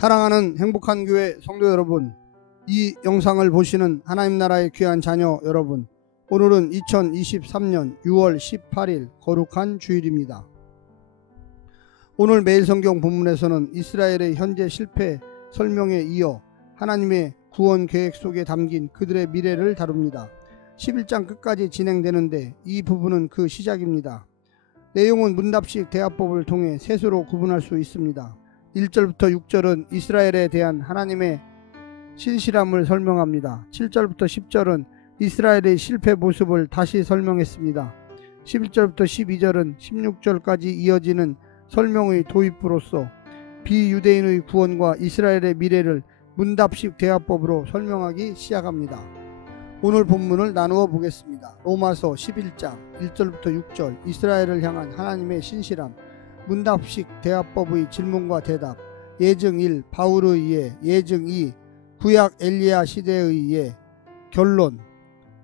사랑하는 행복한 교회 성도 여러분, 이 영상을 보시는 하나님 나라의 귀한 자녀 여러분, 오늘은 2023년 6월 18일 거룩한 주일입니다. 오늘 매일 성경 본문에서는 이스라엘의 현재 실패 설명에 이어 하나님의 구원 계획 속에 담긴 그들의 미래를 다룹니다. 11장 끝까지 진행되는데 이 부분은 그 시작입니다. 내용은 문답식 대화법을 통해 셋으로 구분할 수 있습니다. 1절부터 6절은 이스라엘에 대한 하나님의 신실함을 설명합니다. 7절부터 10절은 이스라엘의 실패 모습을 다시 설명했습니다. 11절부터 12절은 16절까지 이어지는 설명의 도입부로서 비유대인의 구원과 이스라엘의 미래를 문답식 대화법으로 설명하기 시작합니다. 오늘 본문을 나누어 보겠습니다. 로마서 11장 1절부터 6절 이스라엘을 향한 하나님의 신실함, 문답식 대화법의 질문과 대답, 예증 1 바울에 의해, 예증 2 구약 엘리야 시대에 의해, 결론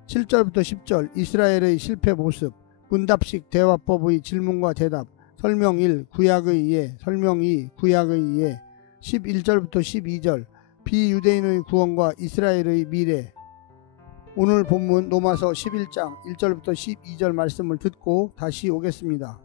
7절부터 10절 이스라엘의 실패 모습, 문답식 대화법의 질문과 대답, 설명 1 구약에 의해, 설명 2 구약에 의해, 11절부터 12절 비유대인의 구원과 이스라엘의 미래. 오늘 본문 로마서 11장 1절부터 12절 말씀을 듣고 다시 오겠습니다.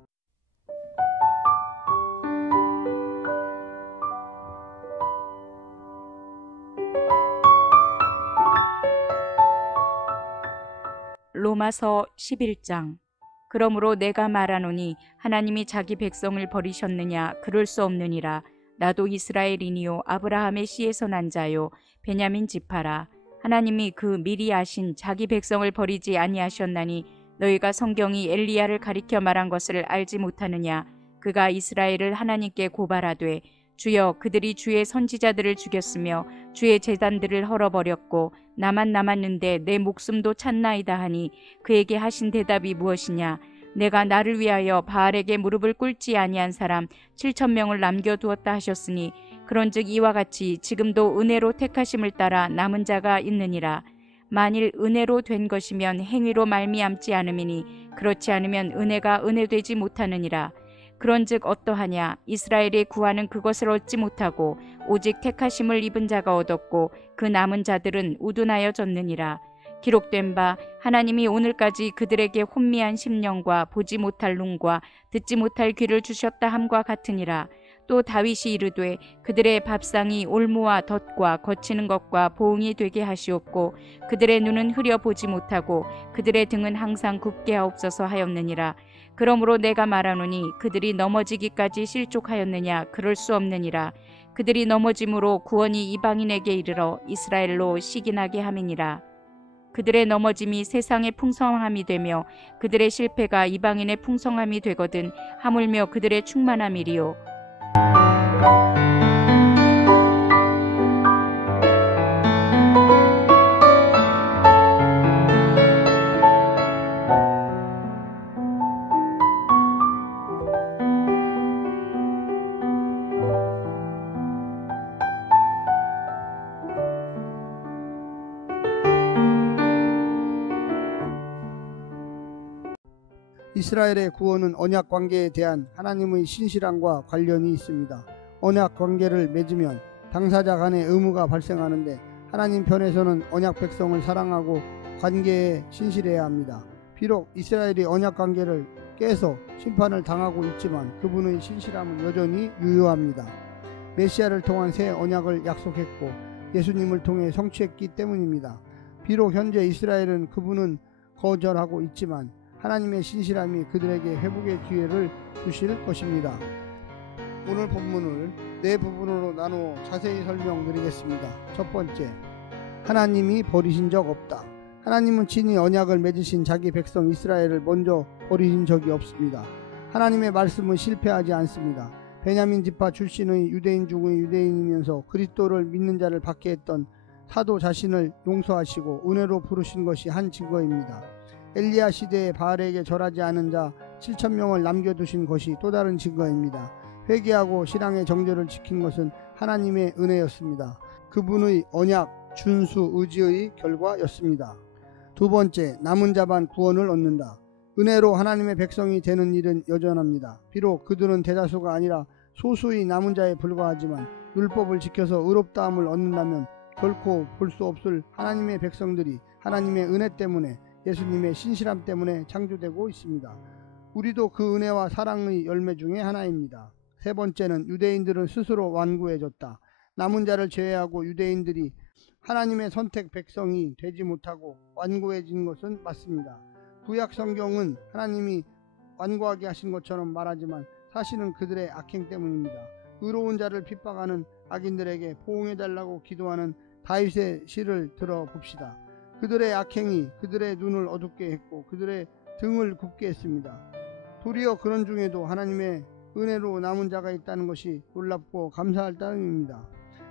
로마서 11장. 그러므로 내가 말하노니 하나님이 자기 백성을 버리셨느냐? 그럴 수 없느니라. 나도 이스라엘이니요 아브라함의 씨에서 난 자요 베냐민 지파라. 하나님이 그 미리 아신 자기 백성을 버리지 아니하셨나니 너희가 성경이 엘리야를 가리켜 말한 것을 알지 못하느냐? 그가 이스라엘을 하나님께 고발하되 주여 그들이 주의 선지자들을 죽였으며 주의 제단들을 헐어버렸고 나만 남았는데 내 목숨도 찾나이다 하니 그에게 하신 대답이 무엇이냐? 내가 나를 위하여 바알에게 무릎을 꿇지 아니한 사람 7,000명을 남겨두었다 하셨으니 그런즉 이와 같이 지금도 은혜로 택하심을 따라 남은 자가 있느니라. 만일 은혜로 된 것이면 행위로 말미암지 않음이니 그렇지 않으면 은혜가 은혜되지 못하느니라. 그런즉 어떠하냐? 이스라엘의 구하는 그것을 얻지 못하고 오직 택하심을 입은 자가 얻었고 그 남은 자들은 우둔하여졌느니라. 기록된 바 하나님이 오늘까지 그들에게 혼미한 심령과 보지 못할 눈과 듣지 못할 귀를 주셨다 함과 같으니라. 또 다윗이 이르되 그들의 밥상이 올무와 덫과 거치는 것과 보응이 되게 하시옵고 그들의 눈은 흐려 보지 못하고 그들의 등은 항상 굽게 하옵소서 하였느니라. 그러므로 내가 말하노니 그들이 넘어지기까지 실족하였느냐? 그럴 수 없느니라. 그들이 넘어짐으로 구원이 이방인에게 이르러 이스라엘로 시기나게 함이니라. 그들의 넘어짐이 세상의 풍성함이 되며 그들의 실패가 이방인의 풍성함이 되거든 하물며 그들의 충만함이리요. 이스라엘의 구원은 언약 관계에 대한 하나님의 신실함과 관련이 있습니다. 언약 관계를 맺으면 당사자 간의 의무가 발생하는데 하나님 편에서는 언약 백성을 사랑하고 관계에 신실해야 합니다. 비록 이스라엘이 언약 관계를 깨서 심판을 당하고 있지만 그분의 신실함은 여전히 유효합니다. 메시아를 통한 새 언약을 약속했고 예수님을 통해 성취했기 때문입니다. 비록 현재 이스라엘은 그분은 거절하고 있지만 하나님의 신실함이 그들에게 회복의 기회를 주실 것입니다. 오늘 본문을 네 부분으로 나누어 자세히 설명드리겠습니다. 첫 번째, 하나님이 버리신 적 없다. 하나님은 친히 언약을 맺으신 자기 백성 이스라엘을 먼저 버리신 적이 없습니다. 하나님의 말씀은 실패하지 않습니다. 베냐민 지파 출신의 유대인 중의 유대인이면서 그리스도를 믿는 자를 받게 했던 사도 자신을 용서하시고 은혜로 부르신 것이 한 증거입니다. 엘리야 시대에 바알에게 절하지 않은 자 7,000명을 남겨두신 것이 또 다른 증거입니다. 회개하고 신앙의 정절을 지킨 것은 하나님의 은혜였습니다. 그분의 언약 준수 의지의 결과였습니다. 두 번째, 남은 자만 구원을 얻는다. 은혜로 하나님의 백성이 되는 일은 여전합니다. 비록 그들은 대다수가 아니라 소수의 남은 자에 불과하지만 율법을 지켜서 의롭다함을 얻는다면 결코 볼 수 없을 하나님의 백성들이 하나님의 은혜 때문에 예수님의 신실함 때문에 창조되고 있습니다. 우리도 그 은혜와 사랑의 열매 중에 하나입니다. 세 번째는 유대인들은 스스로 완고해졌다. 남은 자를 제외하고 유대인들이 하나님의 선택 백성이 되지 못하고 완고해진 것은 맞습니다. 구약 성경은 하나님이 완고하게 하신 것처럼 말하지만 사실은 그들의 악행 때문입니다. 의로운 자를 핍박하는 악인들에게 포옹해달라고 기도하는 다윗의 시를 들어봅시다. 그들의 악행이 그들의 눈을 어둡게 했고 그들의 등을 굽게 했습니다. 도리어 그런 중에도 하나님의 은혜로 남은 자가 있다는 것이 놀랍고 감사할 따름입니다.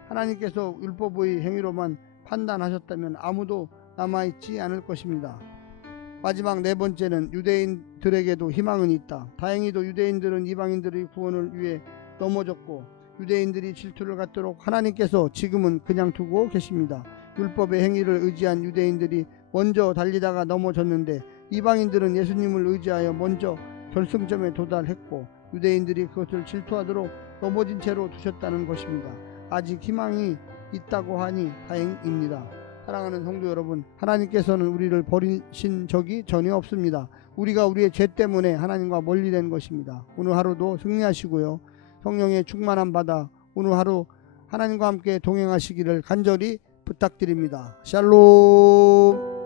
하나님께서 율법의 행위로만 판단하셨다면 아무도 남아있지 않을 것입니다. 마지막 네 번째는 유대인들에게도 희망은 있다. 다행히도 유대인들은 이방인들의 구원을 위해 넘어졌고 유대인들이 질투를 갖도록 하나님께서 지금은 그냥 두고 계십니다. 율법의 행위를 의지한 유대인들이 먼저 달리다가 넘어졌는데 이방인들은 예수님을 의지하여 먼저 결승점에 도달했고 유대인들이 그것을 질투하도록 넘어진 채로 두셨다는 것입니다. 아직 희망이 있다고 하니 다행입니다. 사랑하는 성도 여러분, 하나님께서는 우리를 버리신 적이 전혀 없습니다. 우리가 우리의 죄 때문에 하나님과 멀리 된 것입니다. 오늘 하루도 승리하시고요. 성령의 충만함 받아 오늘 하루 하나님과 함께 동행하시기를 간절히 부탁드립니다. 샬롬.